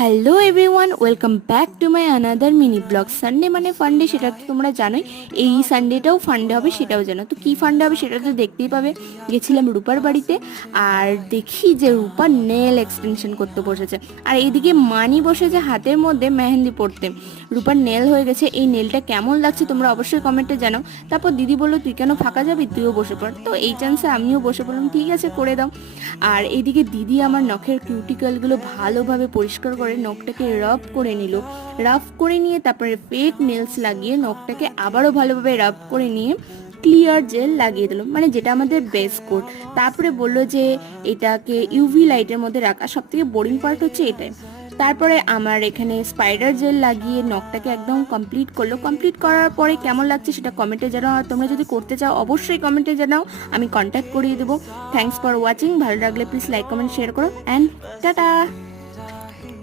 Hello everyone, welcome back to my another mini blog. Sunday মানে ফান্ডে, সেটা তো তোমরা জানোই। এই সানডেটাও ফান্ডে হবে সেটাও জানো। তো কী ফান্ডে হবে সেটা তো দেখতেই পাবে। গেছিলাম রূপার বাড়িতে, আর দেখি যে রূপা নেল এক্সটেনশন করতে বসেছে, আর এইদিকে মানি বসেছে হাতের মধ্যে মেহেন্দি পড়তে। রূপার নেল হয়ে গেছে। এই নেলটা কেমন লাগছে তোমরা অবশ্যই কমেন্টে জানাও। তারপর দিদি বললো, তুই কেন ফাঁকা যাবি, তুইও বসে পড়। তো এই চান্সে আমিও বসে পড়লাম, ঠিক আছে করে দাও। আর এইদিকে দিদি আমার নখের কিউটিকলগুলো ভালোভাবে পরিষ্কার করে নখটাকে রাব করে নিল। রাব করে নিয়ে তারপরে ফেক নেলস লাগিয়ে নখটাকে আবারও ভালোভাবে রাব করে নিয়ে ক্লিয়ার জেল লাগিয়ে দিল, মানে যেটা আমাদের বেস কোট। তারপরে বললো যে এটাকে ইউভি লাইটের মধ্যে রাখা। সব থেকে বোরিং পার্ট হচ্ছে এটাই। তারপরে আমার এখানে স্পাইডার জেল লাগিয়ে নখটাকে একদম কমপ্লিট করলো। কমপ্লিট করার পরে কেমন লাগছে সেটা কমেন্টে জানাও, আর তোমরা যদি করতে চাও অবশ্যই কমেন্টে জানাও, আমি কন্ট্যাক্ট করিয়ে দেবো। Thanks for watching. ভালো লাগলে প্লিজ লাইক কমেন্ট শেয়ার করো, অ্যান্ড টাটা।